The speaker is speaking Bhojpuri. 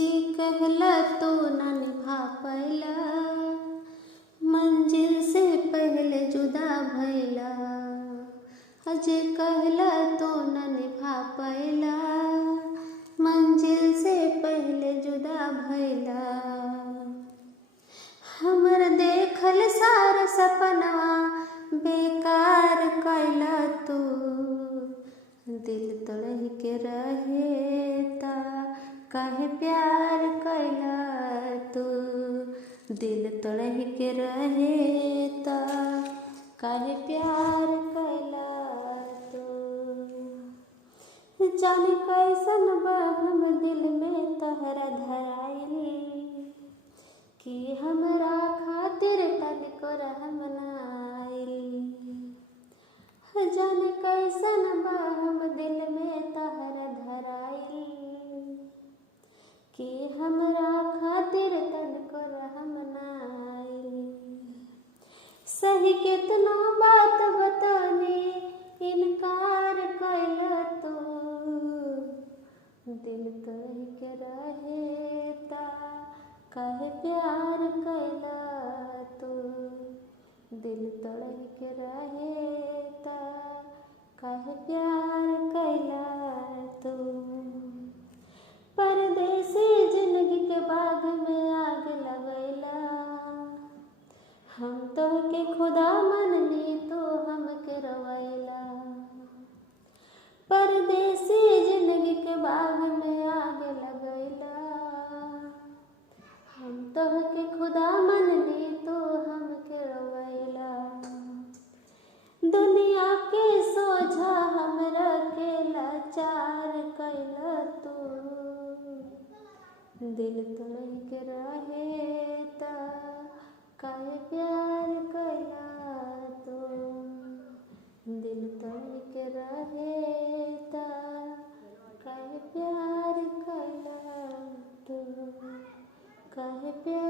जी कहला तो न निभा पैला, मंजिल से पहले जुदा भैला। अजे कहला तो न निभा पैला, मंजिल से पहले जुदा भैला। हमर देखल सारा सपनवा बेकार कैला तू, दिल तोड़ के रहे ता काहे प्यार कैला तू, दिल तोड़ के रहे ता काहे प्यार कैला तू। जाने कैसन बा हम दिल में तहरा धराइल, कि हमरा खातिर तनिको रहम ना आइल। जाने कैसन बा हम दिल में तहरा धराइल, कि हमरा खातिर तनिको रहम ना आइल। सही कितना बात बतानी इनकार कैला तू, दिल तोड़ के रहे ता काहे प्यार कैला तू, दिल तोड़ के रहे ता काहे प्यार कैला तू। परदेसी जिंदगी के बाग में आग लगैला, हम तोहके खुदा मनली तो हमके रोवैला। परदेसी जिंदगी के बाग में आग लगैला, हम तोहके खुदा मनली तो हमके रोवैला। दुनिया के सोझा हमरा के लाचार कैला तू, दिल तोड़ के रहे ता काहे प्यार कैला तू, दिल तोड़ के रहे ता काहे प्यार कैला तू, काहे प्यार